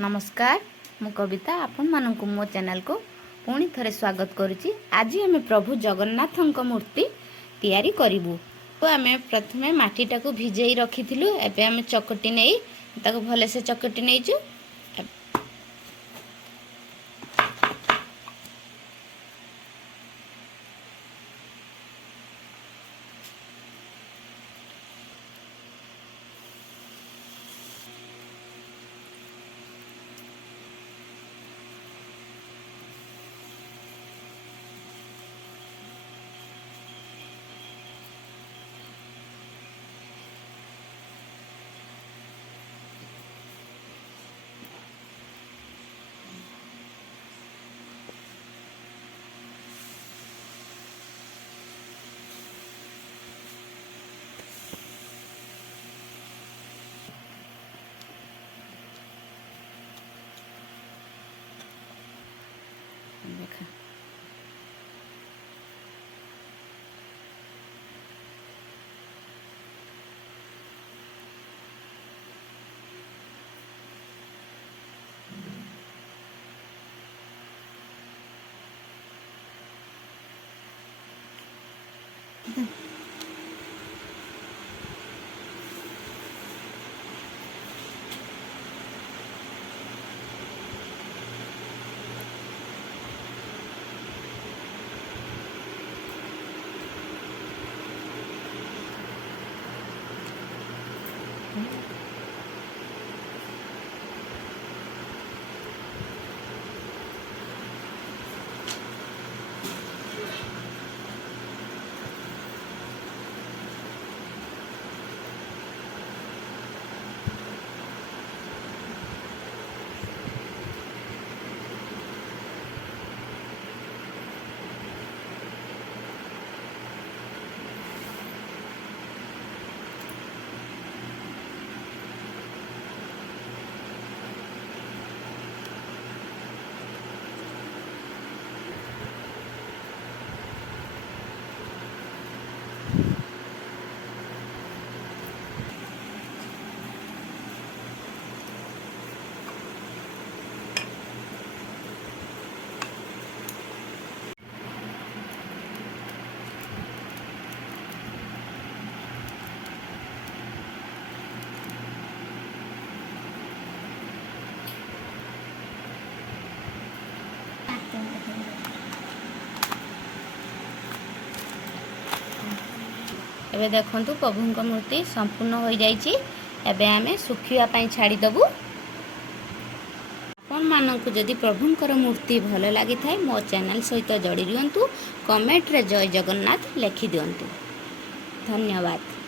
नमस्कार मु कविता आपण मानक मो चैनल को पुणी थरे स्वागत करुच्ची। आज आम प्रभु जगन्नाथ मूर्ति तैयारी करूँ। तो आम प्रथमे मटीटा को भिजई रखी एवं आम चकटी नहीं भलसे चकटी नहीं। देखा एबे देखंतु प्रभु मूर्ति संपूर्ण हो जाइए। एबे आमे सुखिया छाड़ीदेबू। आपण मानकु जदि प्रभुंकर मूर्ति भल लगी थाए मो चैनल सहित जोड़ी रुहतु। कमेंट रे जय जगन्नाथ लिखि दियंतु। धन्यवाद।